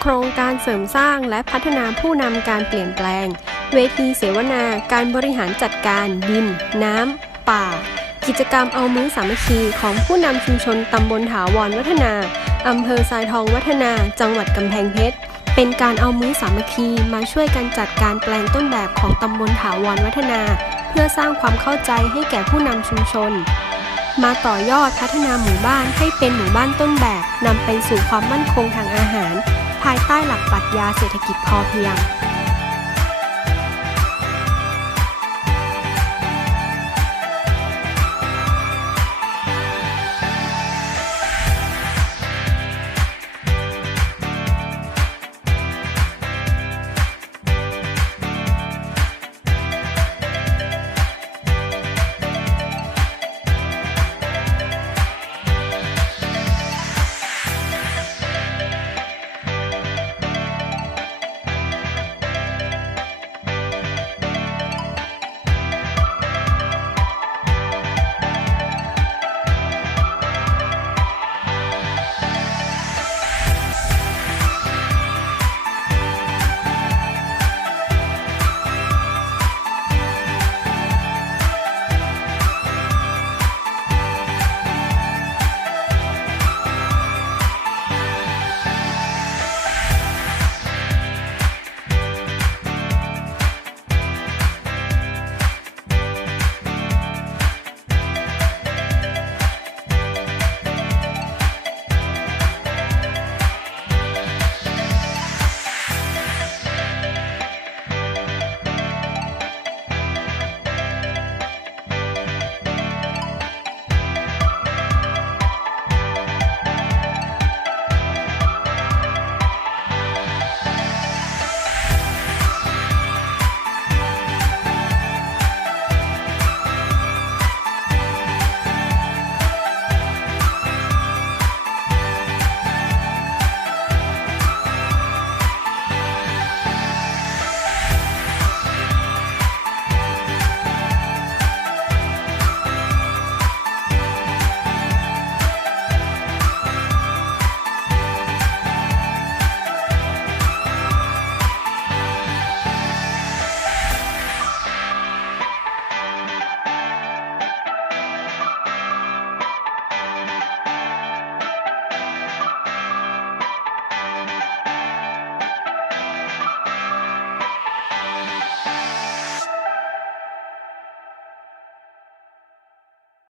โครงการเสริมสร้างและพัฒนาผู้นำการเปลี่ยนแปลง เวทีเสวนา การบริหารจัดการ ดิน น้ำ ป่า กิจกรรมเอามือสามัคคีของผู้นำชุมชนตำบลถาวรวัฒนาอำเภอทรายทองวัฒนา จังหวัดกำแพงเพชรเป็นการเอามือสามัคคีมาช่วยกันจัดการแปลงต้นแบบของตำบลถาวรวัฒนา เพื่อสร้างความเข้าใจให้แก่ผู้นำชุมชน มาต่อยอดพัฒนาหมู่บ้านให้เป็นหมู่บ้านต้นแบบนำไปสู่ความมั่นคงทางอาหาร ภายใต้หลักปรัชญาเศรษฐกิจพอเพียง